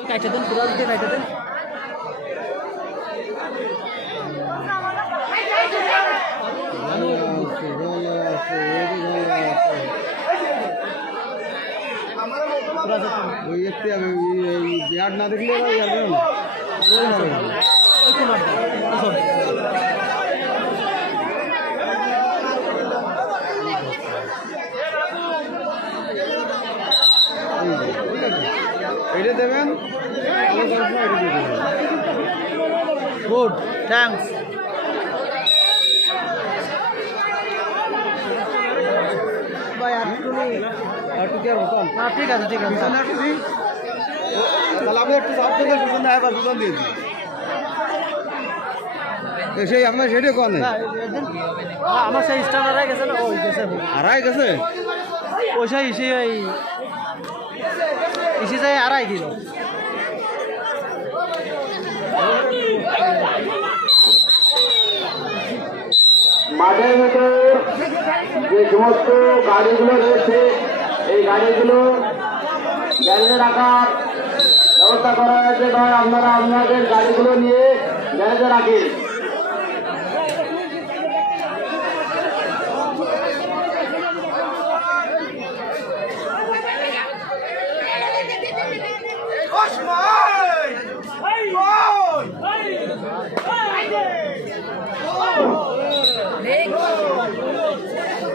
কাইটে দেন পুরো দিকে কাইটে দেন ওই একটু বিয়ার না দেখলে এটা দেবেন গুড থ্যাঙ্কস ভাই একটু কি আর হতাম না ঠিক আছে তাহলে আমি একটু সাপ থেকে সুজন না এবার সুজন দিয়ে দিই সেই আপনার সেটা কোন আমার সেই স্টার আড়াই গেছে না ওই গেছে আড়াই গেছে ওইসা ইসি যাই আড়াই কিলো মাঠের ভেতর যে সমস্ত গাড়িগুলো রয়েছে এই গাড়িগুলো গ্যারেজে রাখার ব্যবস্থা করা হয়েছে নয় আপনারা আপনাদের গাড়িগুলো নিয়ে গ্যারেজে রাখেন।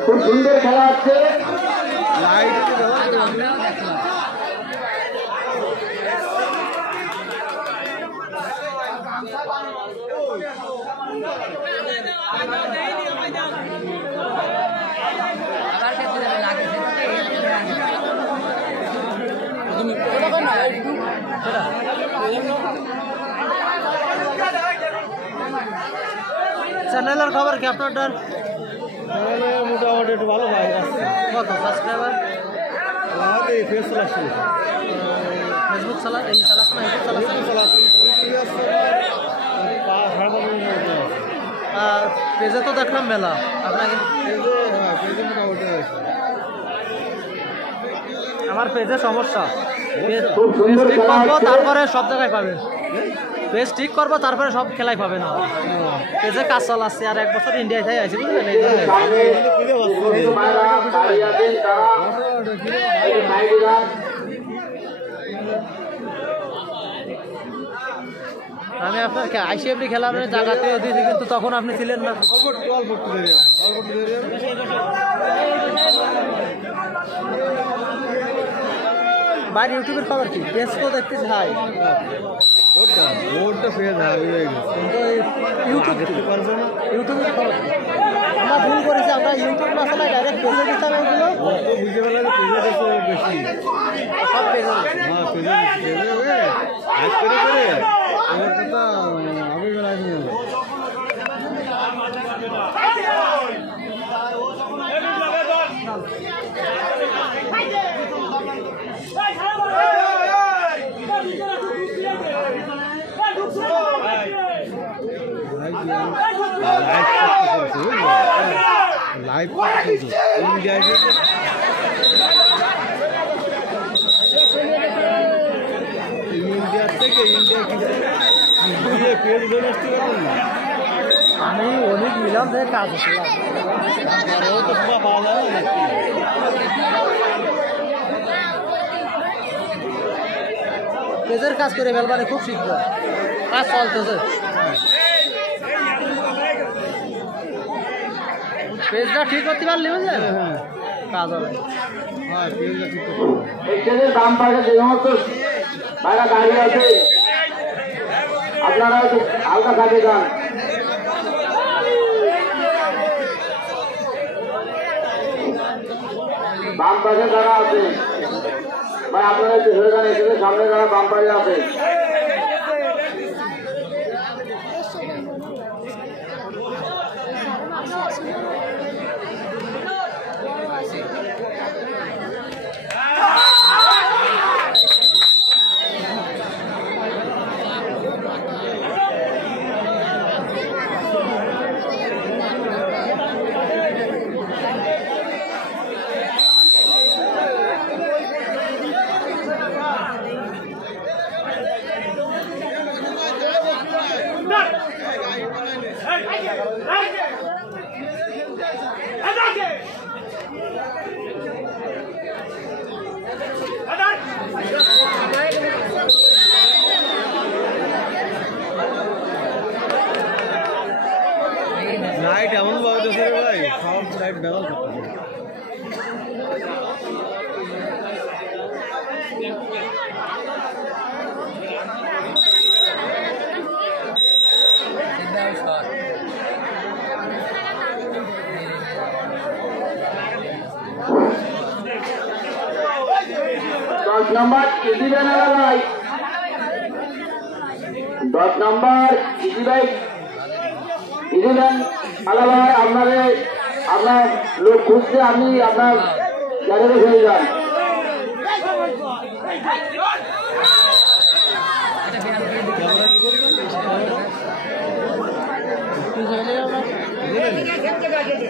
খুব সুন্দর খেলা হচ্ছে লাইট চ্যানেলের খবর কি আপনার মোটামুটি একটু ভালো ভাই কত সাবস্ক্রাইবার আমাদের ফেস লাগছিল ফেসবুক চালা এই চালাস না ইউটিউব চালাস আর পেজে তো দেখলাম মেলা আপনাকে আমার পেজে সমস্যা পেজ ঠিক করবো তারপরে সব জায়গায় পাবেন পেজ ঠিক করবো তারপরে সব খেলাই পাবে না পেজে কাজ চলাচ্ছে আর এক বছর ইন্ডিয়ায় যাই আছি বুঝলেন আমি আপনাকে আইসিএফডি খেলা আপনি জায়গাতে দিয়েছি কিন্তু তখন আপনি ছিলেন না বাইরে ইউটিউবের খবর কি পেজ তো দেখতেছি হাই ইউটিউবের খবর আমরা ভুল করেছি আমরা ইউটিউব না চালাই ডাইরেক্ট পেজে দিতাম এগুলো বেশি সব পেজে লাইভ ইন্ডিয়া থেকে ইন্ডিয়া দিয়ে পেজ ধরে আসতে পারবেন না আমি অনেক মিলাম থেকে কাজ করছিলাম পাওয়া যায় না পেজের কাজ করে ফেলবারে খুব শীঘ্র কাজ চলতেছে পেজটা ঠিক করতে পারলি বুঝলেন কাজ হবে হ্যাঁ পেজটা ঠিক এক্সচেঞ্জের দাম পাশে যে সমস্ত বাইরে গাড়ি আছে আপনারা একটু হালকা সাথে যান। বাম পাশে যারা আছে ভাই আপনারা একটু ধরে যান এখানে সামনে যারা বাম পাশে আছে নম্বর ইজি ভ্যান আলা ভাই, 10 নম্বর ইজি ভাই, ইজি ভ্যান আলা ভাই আপনার লোক খুঁজছে, আপনি আপনার জায়গাতে ফেলে যান।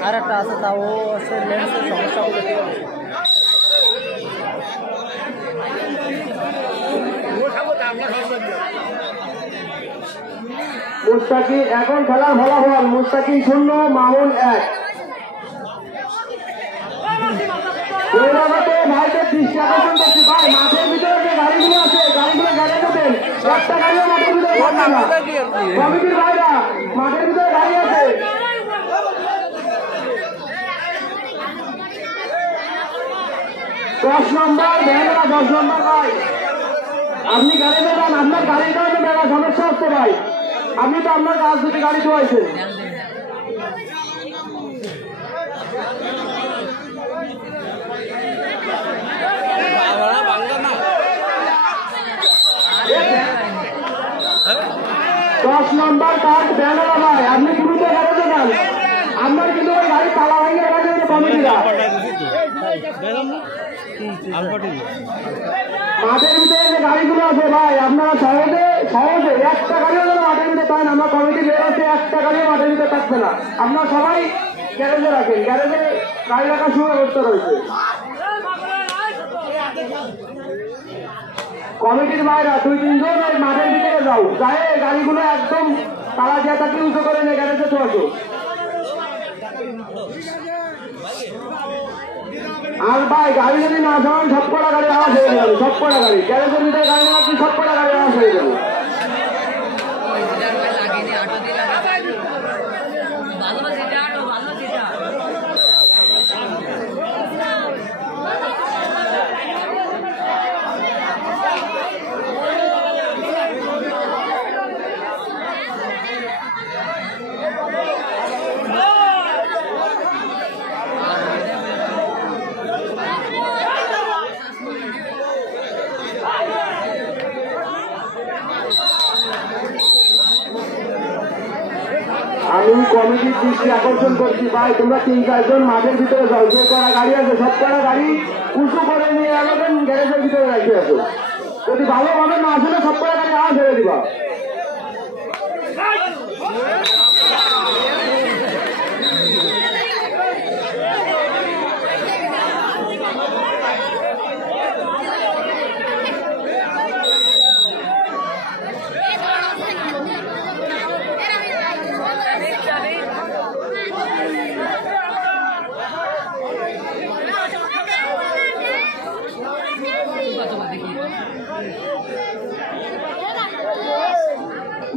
আর একটা আছে, তা ও হচ্ছে লেন্সের সমস্যাগুলো ঠিক আছে। মুস্তাকিম এখন খেলার ফলাফল, মুস্তাকিম 0 মামুন 1। ভাইদের দৃষ্টি আকর্ষণ করছি ভাই, মাঠের ভিতরে যে গাড়িগুলো আছে গাড়িগুলো গাড়ি দেবেন, একটা গাড়িও মাঠের ভিতরে থাকবে না। কমিটির ভাইরা মাঠের ভিতরে গাড়ি আছে, দশ নম্বর ভ্যানরা 10 নম্বর ভাই, আপনি গাড়িতে যান, আপনার গাড়ির কারণে মেলা সমস্যা হচ্ছে ভাই, আপনি তো আপনার কাজ দুটি গাড়ি ধোয়াইছেন। দশ নম্বর কার্ড ভ্যানরা ভাই, আপনি দ্রুত গাড়িতে যান, আপনার কিন্তু ওই গাড়ি তালা ভেঙে গেছে কমিটিরা। মাঠের ভিতরে যে গাড়িগুলো আছে ভাই, আপনারা সহজে একটা গাড়িও যেন মাঠের ভিতরে পান, আমরা কমিটি বেরোচ্ছে, একটা গাড়িও মাঠের ভিতরে থাকবে না। আপনারা সবাই গ্যারেজে রাখেন, গ্যারেজে গাড়ি রাখার সুব্যবস্থা রয়েছে। কমিটির ভাইরা 2-3 জন ওই মাঠের ভিতরে যাও, গায়ে গাড়িগুলো একদম তালা দিয়ে তাকে উঁচু করে নিয়ে গ্যারেজে তো আসো। আর ভাই গাড়ি যদি না যান, সব কটা গাড়ি আওয়াজ হয়ে যাবে, সব কটা গাড়ি গ্যারেজের ভিতরে গাড়ি না আপনি সব কটা গাড়ি আওয়াজ হয়ে যাবে। আমি কমিটির দৃষ্টি আকর্ষণ করছি ভাই, তোমরা 3-4 জন মাঠের ভিতরে যাও, যে কটা গাড়ি আছে সব কটা গাড়ি উঁচু করে নিয়ে আলোকেন গ্যারেজের ভিতরে রেখে আসো, যদি ভালোভাবে না আসলে সব কটা গাড়ি আওয়াজ হয়ে দিবা।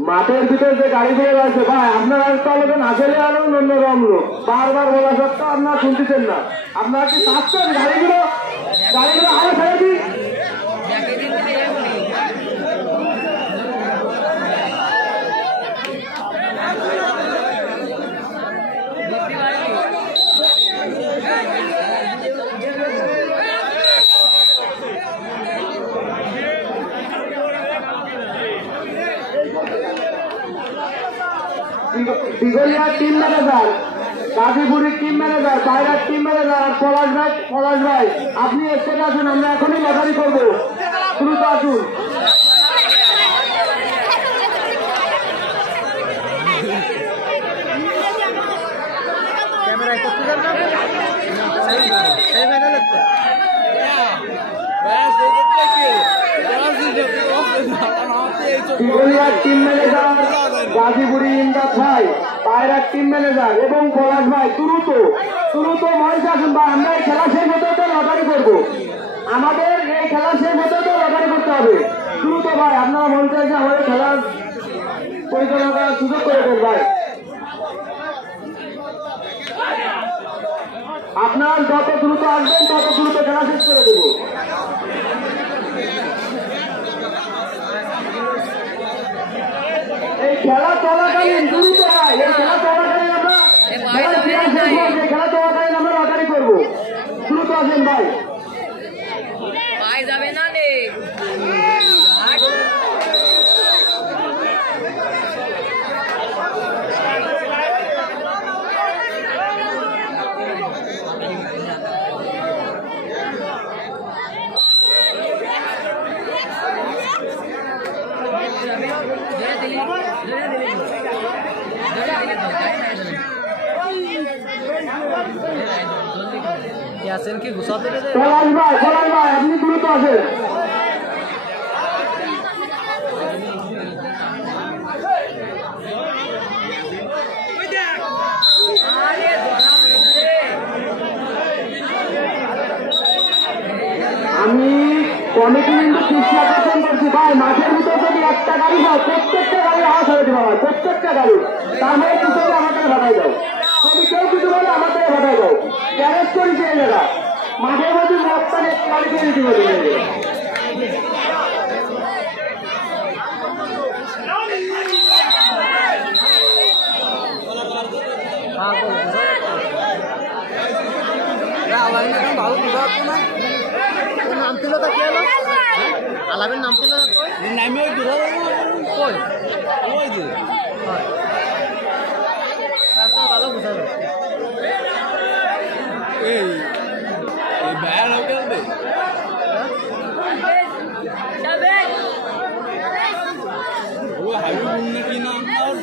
মাঠের ভিতরে যে গাড়িগুলো আছে ভাই, আপনারা চালাবেন আসলে আরো অন্যরকম লোক, বারবার বলা সত্ত্বেও আপনারা শুনতেছেন না। আপনারা কি চাচ্ছেন গাড়িগুলো আরো ছেড়ে দিই? দিগলিয়ার টিম ম্যানেজার, গাজীপুরের টিম ম্যানেজার, বাইরের টিম ম্যানেজার আর পলাশ ভাই আপনি স্টেজে আসুন, আমরা এখনই লটারি করবো, দ্রুত আসুন। ক্যামেরায় করতে যাবেন দিগলিয়ার টিম ম্যানেজার, গাজীপুরি ইমদাদ ভাই, পায়রার টিম ম্যানেজার এবং পলাশ ভাই দ্রুত মঞ্চে আসুন ভাই, আমরা এই খেলা শেষ হতে তো লটারি করবো, আমাদের এই খেলা শেষ হতে তো লটারি করতে হবে, দ্রুত ভাই আপনারা মঞ্চে এসে আমাদের খেলার পরিচালনা করার সুযোগ করে দেন ভাই। আপনার যত দ্রুত আসবেন তত দ্রুত খেলা শেষ করে দেব। এই খেলা চলাকালীন দ্রুত ভাই, এই খেলা চলাকালীন আমরা লটারি করবো, দ্রুত আসেন ভাই। যাবে না রে। আছেন কি গুছাতে পলাশ ভাই আপনি দ্রুত আসেন। আমি কমিটি কিন্তু দৃষ্টি আকর্ষণ করছি ভাই, মাঠের ভিতর যদি একটা গাড়ি হয় প্রত্যেকটা গাড়ি আওয়াজ হয়ে দেওয়া হয়, প্রত্যেকটা গাড়ি। তারপরে কিছু হলে আমাদের ভাটাই দাও, যদি কেউ কিছু বলে আমাদের ভাটাই দাও, গ্যারেজ করি সেই জায়গা মাঠের মধ্যে রাস্তা গাড়ি করে দিতে পারি। নাম ছিল তা কি হলো? আলামের নাম ছিল নামে কই ওই যে ভালো বুঝাবে এই ব্যায়ার হোটেল দে ও হাবিবুল নাকি নাম আর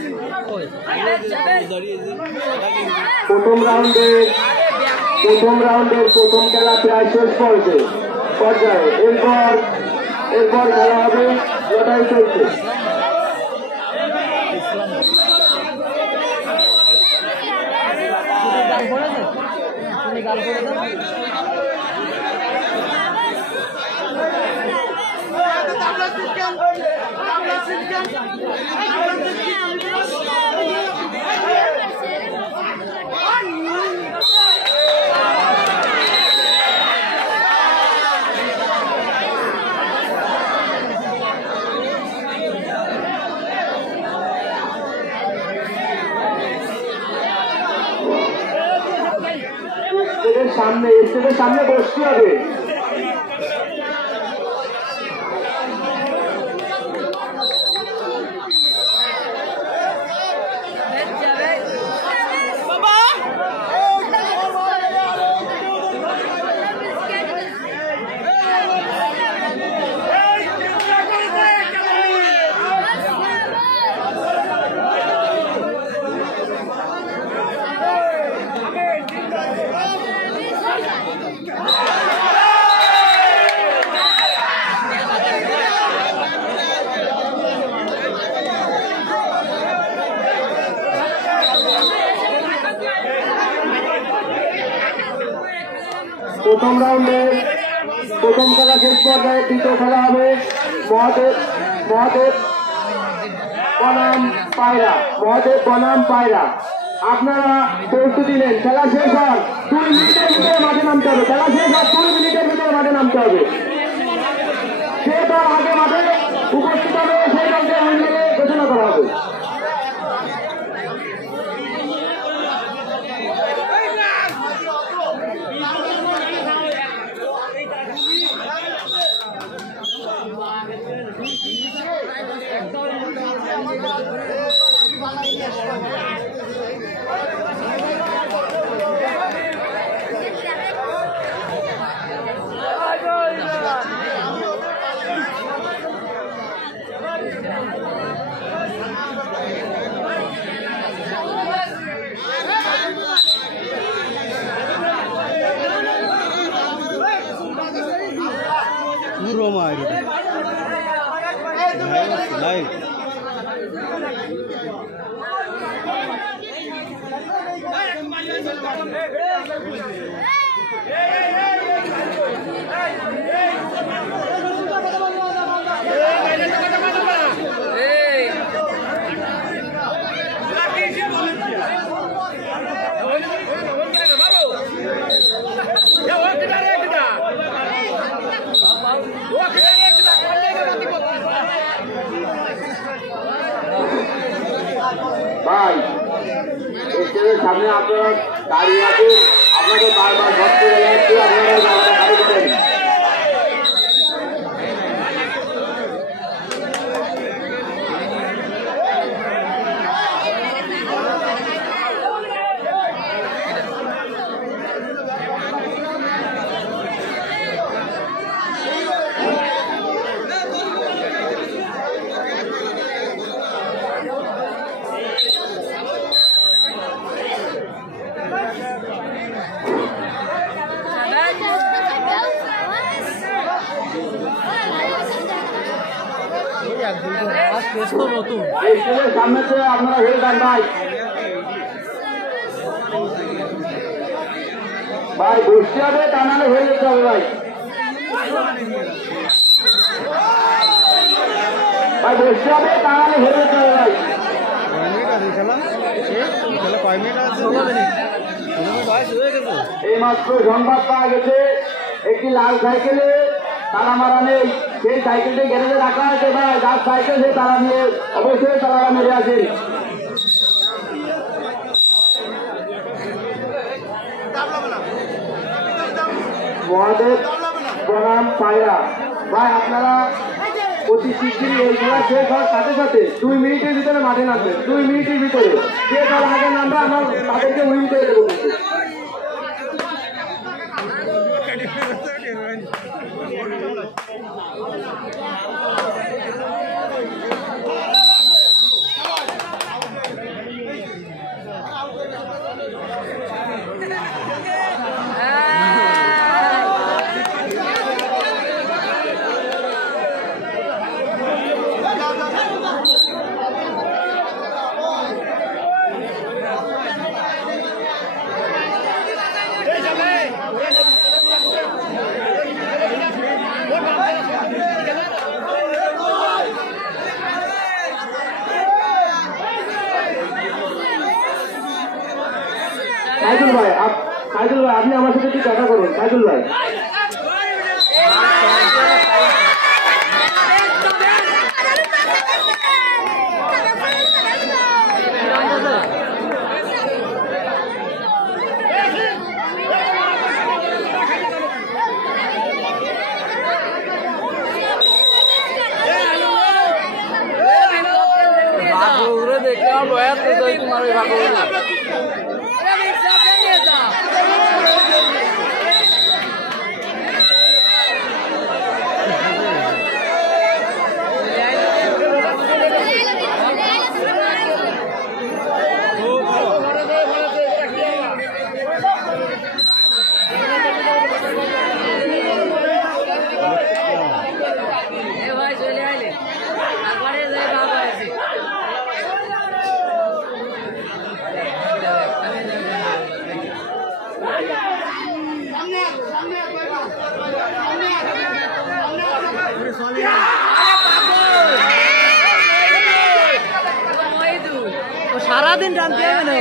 কই দাঁড়িয়ে যে প্রথম রাউন্ডের প্রথম খেলা প্রায় শেষ পর্যায়ে। এরপর খেলা হবে, লড়াই চলছে। গাল করে স্টেজের সামনে বসতে হবে। প্রথম রাউন্ডের প্রথম খেলা শেষ পর্যায়ে দ্বিতীয় খেলা হবে মহাদেব বনাম পায়রা। আপনারা প্রস্তুতি নেন, খেলা শেষ হওয়ার 2 মিনিটের ভিতরে মাঠে নামতে হবে। খেলা শেষ হওয়ার 2 মিনিটের ভিতরে মাঠে নামতে হবে। সে দল আগে মাঠে উপস্থিত হবে, সেই দলকে উইনারে ঘোষণা করা হবে। পুরো মায়ের লাইভ ভাই স্টেজের সামনে আপনারা দাঁড়িয়ে আছেন, আপনাদের বারবার ধরতে যাচ্ছে, আপনারা গাড়ি করেন। পেজ তো নতুন। এই স্টেজের সামনে থেকে আপনারা হয়ে যান ভাই। ভাই বসতে হবে, তা নাহলে হয়ে যেতে হবে ভাই। ভাই বসতে হবে, তা নাহলে হয়ে যেতে হবে ভাই। এই মাত্র সংবাদ পাওয়া গেছে একটি লাল সাইকেলে তালা মারা নেই, সেই সাইকেলটি গ্যারেজে রাখা আছে ভাই। যার সাইকেল সে তালা নিয়ে অবশ্যই তালা মেরে আছে। মহাদেব বনাম পায়রা ভাই, আপনারা অতি শীঘ্রই এই খেলা শেষ হওয়ার সাথে সাথে 2 মিনিটের ভিতরে মাঠে নামবেন। 2 মিনিটের ভিতরে যে দল আগে নামবে আমরা তাদেরকে উইন করে দেবো। সাইদুল ভাই আপনি আমার সাথে একটু দেখা করুন। সাইদুল ভাই সারাদিন টানতে হবে না।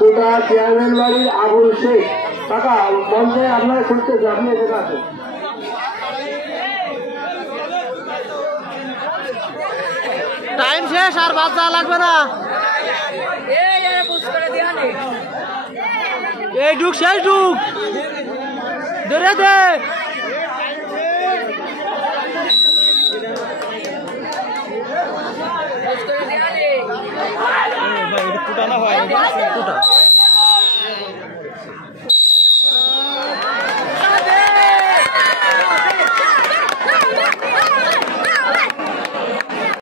কোটা চেয়ারম্যান বাড়ির আবুল শেখ কাকা মঞ্চে আপনারা শুনতেছে, আপনি এখানে আছেন। টাইম শেষ, আর বাদ যাওয়া লাগবে না। এই ঢুক, শেষ ঢুক, ধরে দে। কুটানো হয়।